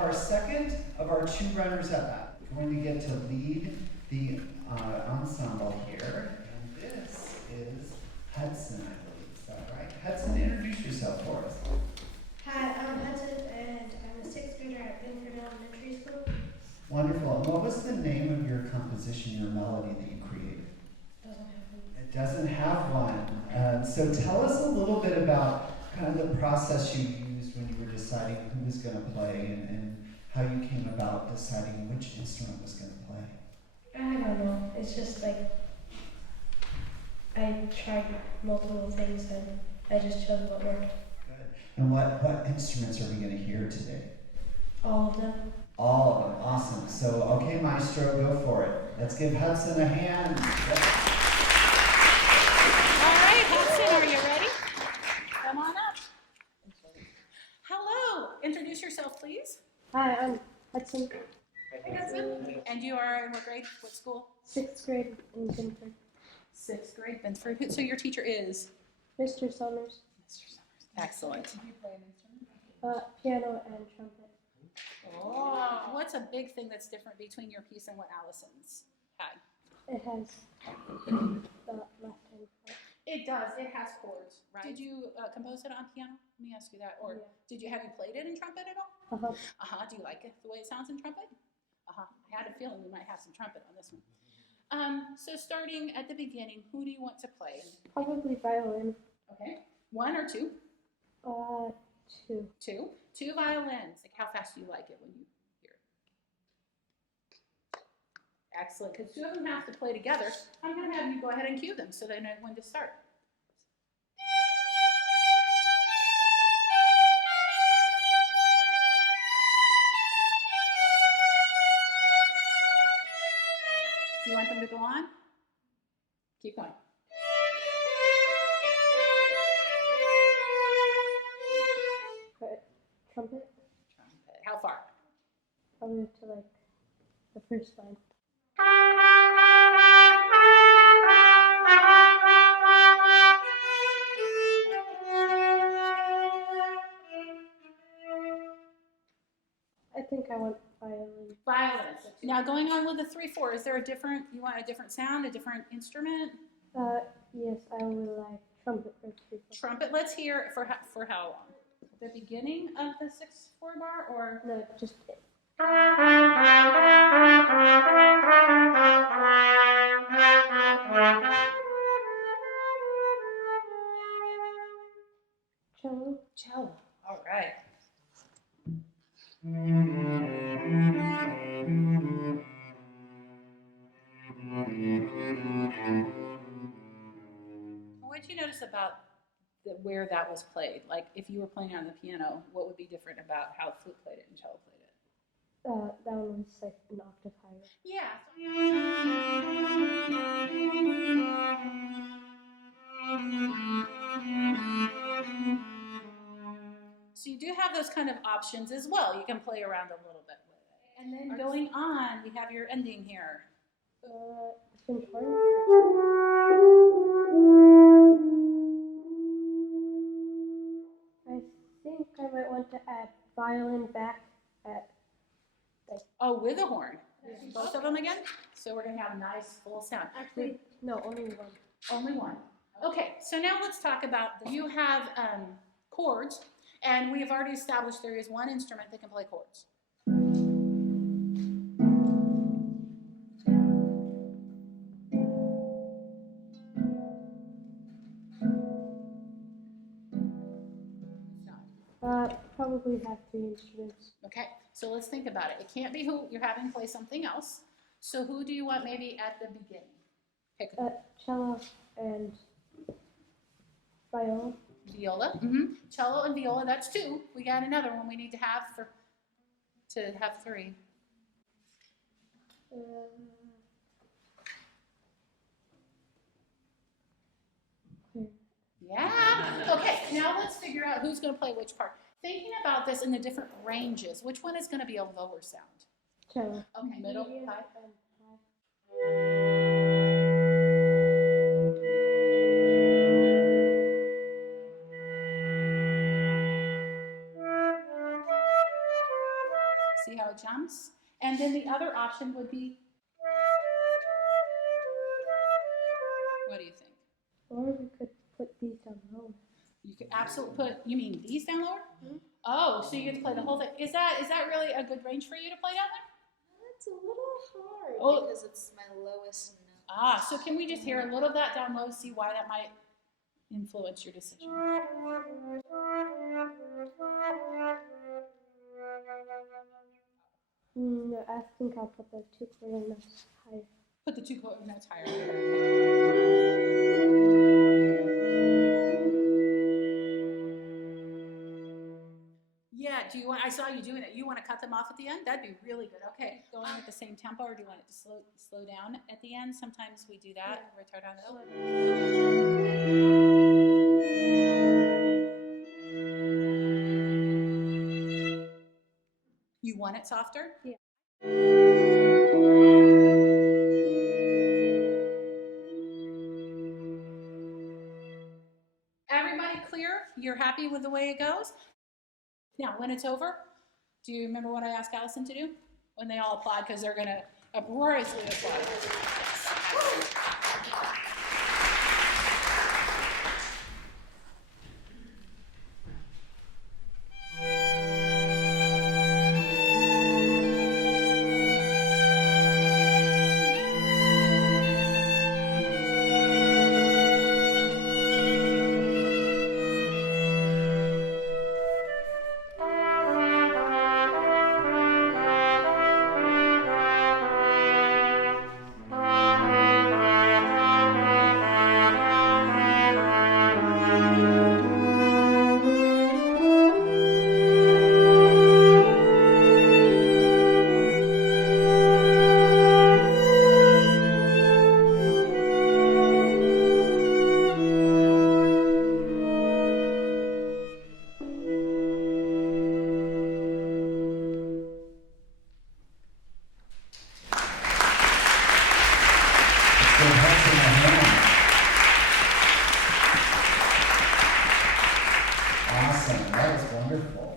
have our second of our two runners up. We're going to get to lead the ensemble here. And this is Hudson, I believe. Is that right? Hudson, introduce yourself for us. Hi, I'm Hudson, and I'm a 6th grader at Binford Elementary School. Wonderful. And what was the name of your composition, your melody that you created? It doesn't have one. So tell us a little bit about kind of the process you used when you were deciding who was going to play and how you came about deciding which instrument was going to play. I don't know. It's just like I tried multiple things and I just chose what worked. Good. And what instruments are we going to hear today? All of them. All of them. Awesome. So, okay, Maestro, go for it. Let's give Hudson a hand. All right, Hudson, are you ready? Come on up. Hello. Introduce yourself, please. Hi, I'm Hudson. Hi, Hudson. And you are in what grade? What school? 6th grade in Binford. 6th grade, Binford. So your teacher is? Mr. Summers. Mr. Summers. Excellent. Do you play an instrument? Piano and trumpet. Oh. What's a big thing that's different between your piece and what Allison's had? It has the left hand part. It does. It has chords, right? Did you compose it on piano? Let me ask you that. Or have you played it in trumpet at all? Uh-huh. Do you like it the way it sounds in trumpet? I had a feeling we might have some trumpet on this one. So starting at the beginning, who do you want to play? Probably violin. Okay. 1 or 2? 2. 2. 2 violins. Like how fast do you like it when you hear it? Excellent. Because 2 of them have to play together. I'm going to have you go ahead and cue them so they know when to start. Do you want them to go on? Keep going. Trumpet. Trumpet. How far? Probably to like the first line. I think I want violin. Violins. Now going on with the 3/4, is there you want a different sound, a different instrument? Yes, I would like trumpet for 3/4. Trumpet. Let's hear for how long? The beginning of the 6/4 bar, or No, just cello. cello. All right. What did you notice about where that was played? Like if you were playing on the piano, what would be different about how flute played it and cello played it? That one was like an octave higher. Yeah. So you do have those kind of options as well. You can play around a little bit with it. And then going on, we have your ending here. I think I might want to add violin back at with a horn. Both of them again? So we're going to have nice full sound. Actually, no, only one. Only one. Okay, so now let's talk about, you have chords, and we have already established there is one instrument that can play chords. Probably have 3 instruments. Okay, so let's think about it. It can't be who you're having play something else. So who do you want maybe at the beginning? Pick Cello and viola. viola. Cello and viola, that's 2. We got another one we need to have to have 3. Yeah. Okay, now let's figure out who's going to play which part. Thinking about this in the different ranges, which one is going to be a lower sound? Cello. Okay, middle, Medium high. and high. See how it jumps? And then the other option would be, what do you think? Or we could put these down low. You could absolutely put, you mean these down lower? Mm-hmm. Oh, so you get to play the whole thing. Is that really a good range for you to play down there? It's a little hard Oh. because it's my lowest note. Ah, so can we just hear a little of that down low, see why that might influence your decision? I think I'll put the 2 quarter notes higher. Put the 2 quarter notes higher. Yeah, do you want, I saw you doing it. You want to cut them off at the end? That'd be really good. Okay, going at the same tempo, or do you want it to slow down at the end? Sometimes we do that. Retard on You want it softer? Yeah. Everybody clear? You're happy with the way it goes? Now, when it's over, do you remember what I asked Allison to do? When they all applaud, because they're going to uproariously applaud. Awesome, that was wonderful.